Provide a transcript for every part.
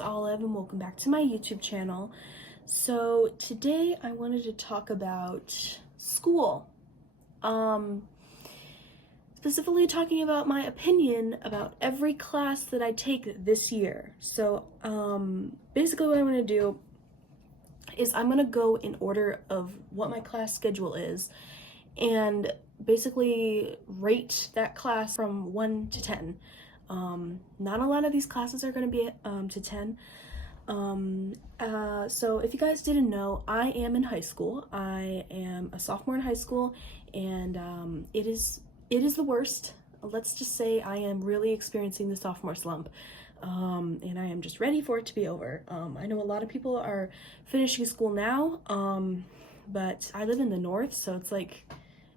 is Olive and welcome back to my YouTube channel. So today I wanted to talk about school. Specifically talking about my opinion about every class that I take this year. So basically what I'm going to do is I'm going to go in order of what my class schedule is and basically rate that class from 1 to 10. Not a lot of these classes are going to be to 10. So if you guys didn't know, I am in high school. I am a sophomore in high school, and it is the worst. Let's just say I am really experiencing the sophomore slump, and I am just ready for it to be over. I know a lot of people are finishing school now, but I live in the north, so it's like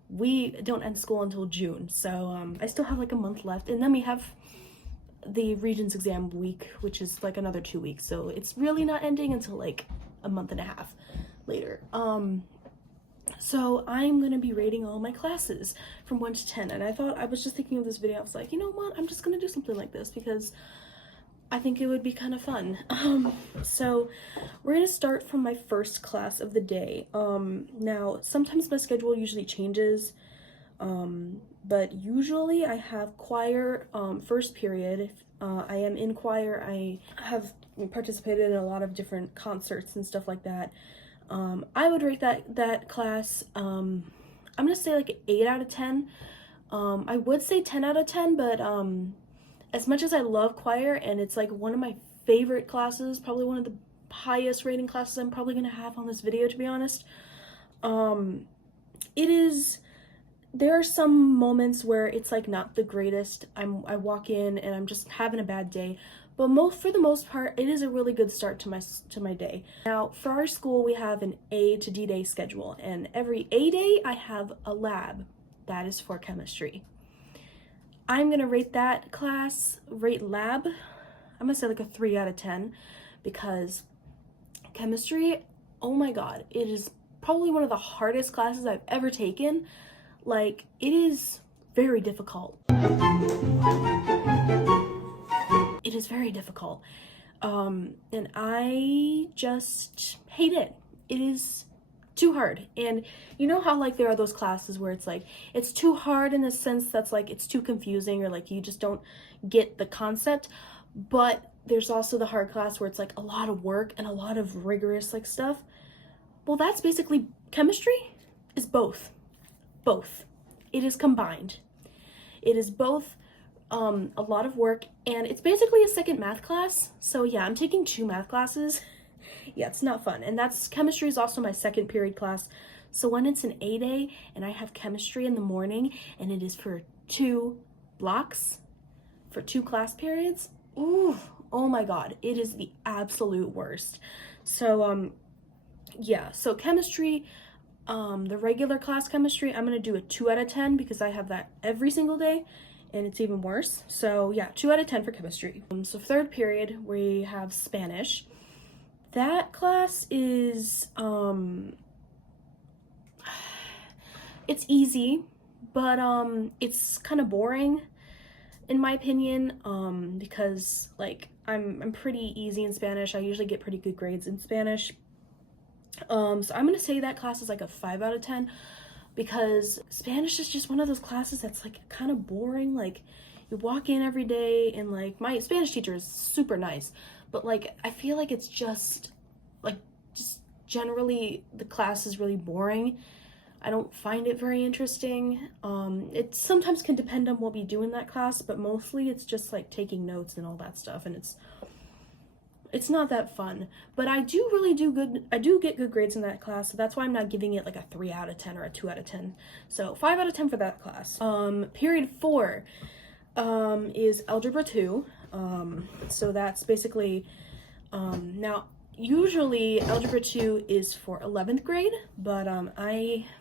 we don't end school until June. So I still have like a month left, and then we have the Regents exam week, which is like another 2 weeks, so it's really not ending until like a month and a half later. So I'm gonna be rating all my classes from 1 to 10, and I was just thinking of this video. I was like, you know what, I'm just gonna do something like this because I think it would be kind of fun. So we're gonna start from my first class of the day. Now sometimes my schedule usually changes, but usually I have choir first period. I am in choir. I have participated in a lot of different concerts and stuff like that. I would rate that class, I'm gonna say like 8 out of 10. I would say 10 out of 10, but as much as I love choir and it's like one of my favorite classes, probably one of the highest rating classes I'm probably gonna have on this video, to be honest, there are some moments where it's like not the greatest. I walk in and I'm just having a bad day, but for the most part, it is a really good start to my day. Now, for our school, we have an A to D day schedule, and every A day I have a lab that is for chemistry. I'm gonna rate that lab, I'm gonna say like a 3 out of 10, because chemistry, oh my god, it is probably one of the hardest classes I've ever taken. Like, it is very difficult. It is very difficult. And I just hate it. It is too hard. And you know how like there are those classes where it's like, it's too hard in the sense that's like, it's too confusing, or like you just don't get the concept. But there's also the hard class where it's like a lot of work and a lot of rigorous like stuff. Well, that's basically chemistry is both. It is combined. It is both a lot of work, and it's basically a second math class. So yeah, I'm taking 2 math classes. Yeah, it's not fun. And chemistry is also my second period class. So when it's an A day and I have chemistry in the morning and it is for 2 blocks, for 2 class periods, ooh, oh my god, it is the absolute worst. So yeah, so chemistry, the regular class chemistry, I'm gonna do a 2 out of 10 because I have that every single day and it's even worse. So yeah, 2 out of 10 for chemistry. So third period, we have Spanish. That class is, it's easy, but it's kind of boring in my opinion, because like I'm pretty easy in Spanish. I usually get pretty good grades in Spanish. So I'm gonna say that class is like a 5 out of 10 because Spanish is just one of those classes that's like kind of boring. Like, you walk in every day and like my Spanish teacher is super nice, but like I feel like it's just generally the class is really boring. I don't find it very interesting. It sometimes can depend on what we do in that class, but mostly it's just like taking notes and all that stuff, and it's not that fun. But I do get good grades in that class, so that's why I'm not giving it like a 3 out of 10 or a 2 out of 10. So 5 out of 10 for that class. Period 4 is Algebra 2. So that's basically, now usually Algebra 2 is for 11th grade, but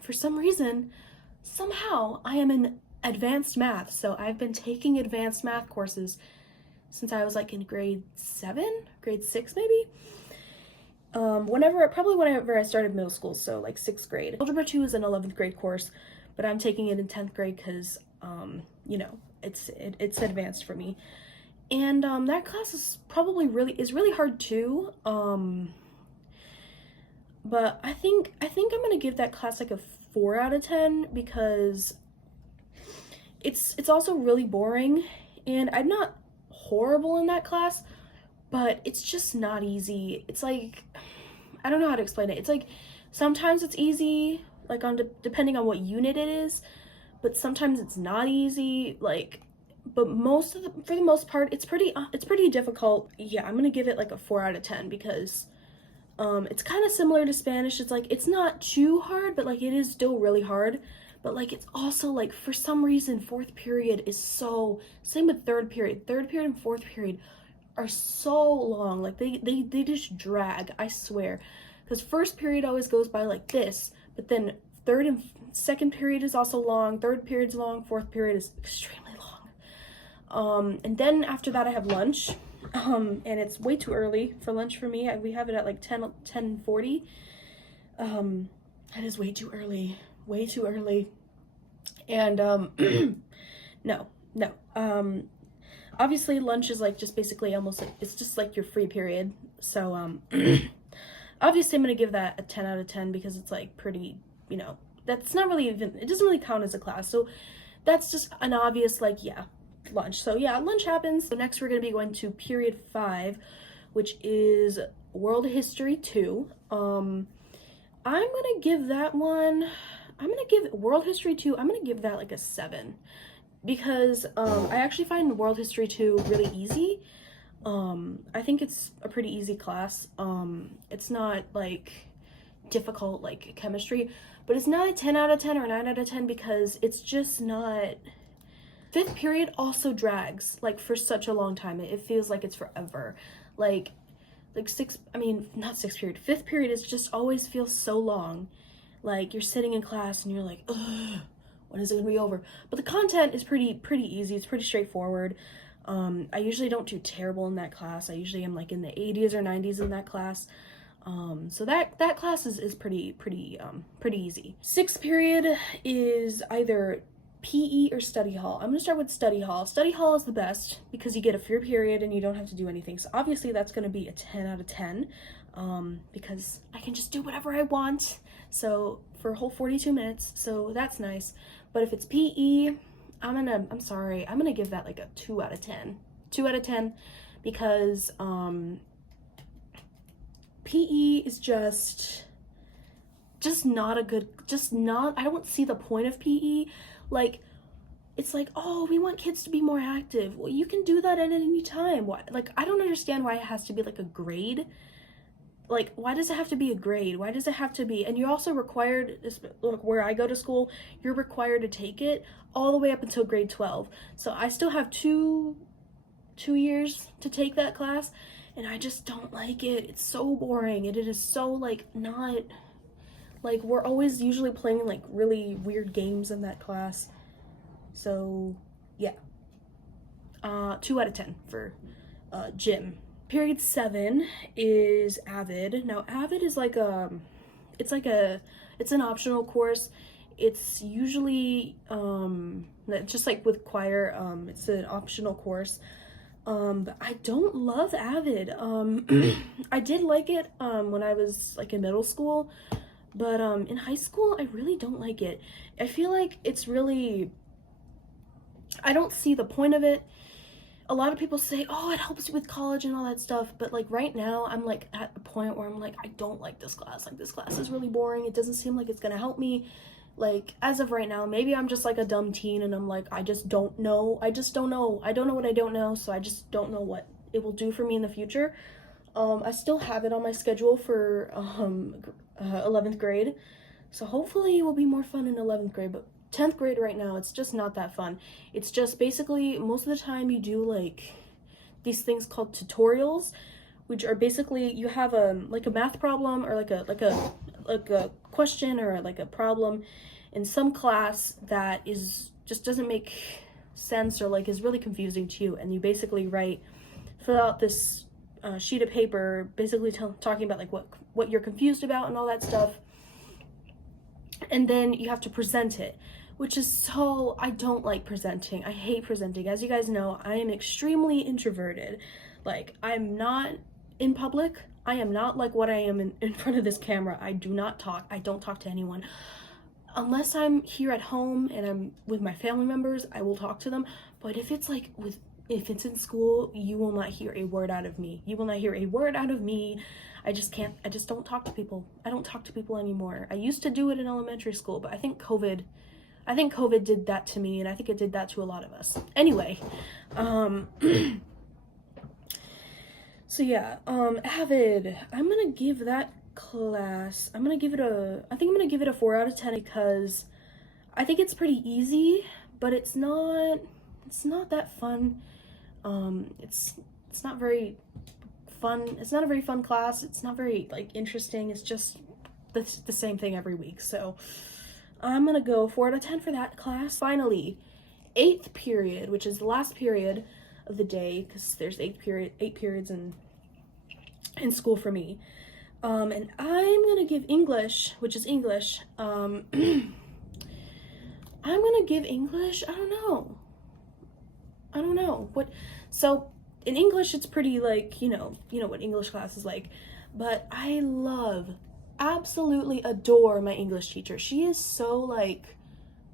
for some reason, somehow, I am in advanced math, so I've been taking advanced math courses since I was like in grade 6 maybe. Probably whenever I started middle school, so like 6th grade. Algebra 2 is an 11th grade course, but I'm taking it in 10th grade because, you know, it's advanced for me. And that class is probably really hard too. But I think I'm gonna give that class like a 4 out of 10 because it's also really boring, and I'm not horrible in that class, but it's just not easy. It's like, I don't know how to explain it. It's like sometimes it's easy, like depending on what unit it is, but sometimes it's not easy. Like, but for the most part, it's pretty difficult. Yeah, I'm gonna give it like a 4 out of 10 because it's kind of similar to Spanish. It's like it's not too hard, but like it is still really hard. But like it's also like for some reason fourth period is so, same with third period. Third period and fourth period are so long. Like they just drag, I swear. Because first period always goes by like this, but then third and second period is also long, third period's long, fourth period is extremely long. And then after that I have lunch. And it's way too early for lunch for me. We have it at like 10:40. That is way too early. Way too early. And no. Obviously lunch is like just basically almost like it's just like your free period. So obviously I'm gonna give that a 10 out of 10 because it's like pretty, you know, that's not really even, it doesn't really count as a class. So that's just an obvious like, yeah, lunch. So yeah, lunch happens. So next we're going to be going to period 5, which is World History 2. I'm going to give that one, I'm going to give World History 2, I'm going to give that like a 7 because I actually find World History 2 really easy. I think it's a pretty easy class. It's not like difficult like chemistry, but it's not a 10 out of 10 or 9 out of 10 because it's just not. Fifth period also drags like for such a long time. It feels like it's forever. Like not sixth period. Fifth period is just always feels so long. Like you're sitting in class and you're like, ugh, when is it gonna be over? But the content is pretty easy. It's pretty straightforward. I usually don't do terrible in that class. I usually am like in the 80s or 90s in that class. So that class is pretty easy. Sixth period is either PE or study hall. I'm gonna start with study hall. Study hall is the best because you get a free period and you don't have to do anything. So obviously that's gonna be a 10 out of 10 because I can just do whatever I want. So for a whole 42 minutes, so that's nice. But if it's PE, I'm gonna give that like a 2 out of 10. 2 out of 10 because PE is just not a good, I don't see the point of PE. Like, it's like, oh, we want kids to be more active. Well, you can do that at any time. Why? Like, I don't understand why it has to be like a grade. Like, why does it have to be a grade? Why does it have to be? And you're also required, like where I go to school, you're required to take it all the way up until grade 12. So I still have two years to take that class, and I just don't like it. It's so boring, and it is so like not. Like, we're always usually playing, like, really weird games in that class. So, yeah. 2 out of 10 for gym. Period 7 is AVID. Now, AVID is like it's an optional course. It's usually, just like with choir, it's an optional course. But I don't love AVID. I did like it, when I was, like, in middle school. But in high school, I really don't like it. I feel like it's really, I don't see the point of it. A lot of people say, oh, it helps you with college and all that stuff. But like right now, I'm like at a point where I'm like, I don't like this class. Like this class is really boring. It doesn't seem like it's gonna help me. Like as of right now, maybe I'm just like a dumb teen and I'm like, I just don't know. I don't know what I don't know. So I just don't know what it will do for me in the future. I still have it on my schedule for 11th grade, so hopefully it will be more fun in 11th grade, but 10th grade right now, it's just not that fun. It's just basically, most of the time you do like these things called tutorials, which are basically, you have like a math problem or like a question or like a problem in some class that just doesn't make sense or like is really confusing to you, and you basically fill out this sheet of paper basically talking about like what you're confused about and all that stuff, and then you have to present it, which is so, I don't like presenting. I hate presenting. As you guys know, I am extremely introverted. Like, I'm not in public. I am not like what I am in front of this camera. I do not talk. I don't talk to anyone. Unless I'm here at home and I'm with my family members, I will talk to them. But if it's like if it's in school, you will not hear a word out of me. You will not hear a word out of me. I just don't talk to people. I don't talk to people anymore. I used to do it in elementary school, but I think COVID did that to me, and I think it did that to a lot of us. Anyway, so yeah, Avid, I'm gonna give that class, I think I'm gonna give it a 4 out of 10 because I think it's pretty easy, but it's not that fun. It's not very fun. It's not a very fun class. It's not very like interesting. It's just the same thing every week. So I'm gonna go 4 out of 10 for that class. Finally, 8th period, which is the last period of the day, because there's 8 periods in school for me. And I'm gonna give English, which is English. I'm gonna give English, I don't know what. So in English, it's pretty like, you know what English class is like, but I absolutely adore my English teacher. She is so like,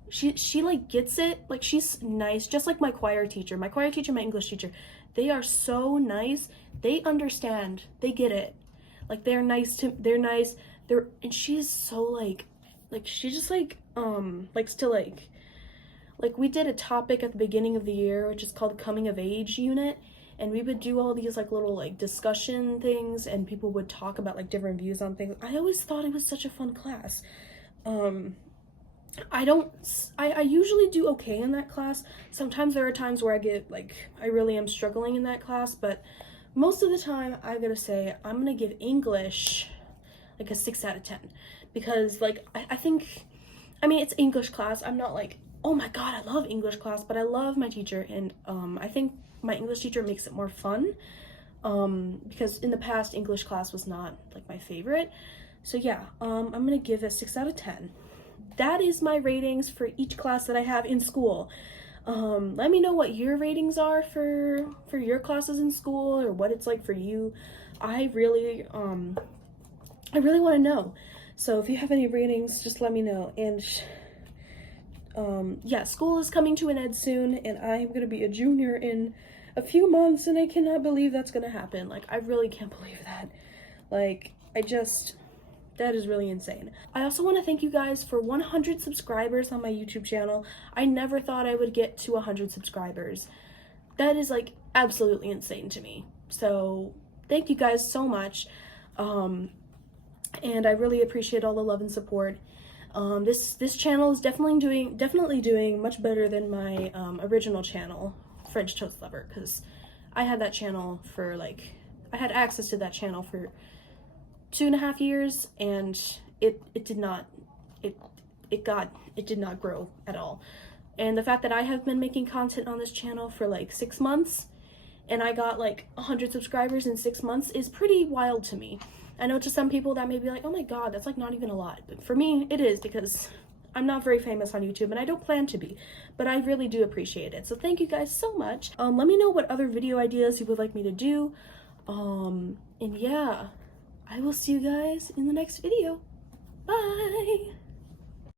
she like gets it. Like, she's nice, just like my choir teacher, my English teacher. They are so nice. They understand. They get it. Like, and she's so like she just likes to like we did a topic at the beginning of the year, which is called Coming of Age Unit, and we would do all these like little like discussion things, and people would talk about like different views on things. I always thought it was such a fun class. I usually do okay in that class. Sometimes there are times where I really am struggling in that class, but most of the time I gotta say I'm gonna give English like a 6 out of 10, because like I think, I mean, it's English class. I'm not like, oh my god, I love English class, but I love my teacher, and I think my English teacher makes it more fun, because in the past English class was not like my favorite. So yeah, I'm gonna give it 6 out of 10. That is my ratings for each class that I have in school. Let me know what your ratings are for your classes in school, or what it's like for you. I really want to know. So if you have any ratings, just let me know. And yeah, school is coming to an end soon, and I'm gonna be a junior in a few months, and I cannot believe that's gonna happen. Like, I really can't believe that. Like, that is really insane. I also want to thank you guys for 100 subscribers on my YouTube channel. I never thought I would get to 100 subscribers. That is like absolutely insane to me. So thank you guys so much. And I really appreciate all the love and support. This channel is definitely doing much better than my original channel, French Toast Lover, because I had that channel for I had access to that channel for 2.5 years, and it did not grow at all. And the fact that I have been making content on this channel for like 6 months, and I got like 100 subscribers in 6 months, is pretty wild to me. I know to some people that may be like, oh my god, that's like not even a lot, but for me it is, because I'm not very famous on YouTube, and I don't plan to be, but I really do appreciate it. So thank you guys so much. Let me know what other video ideas you would like me to do. And yeah, I will see you guys in the next video. Bye!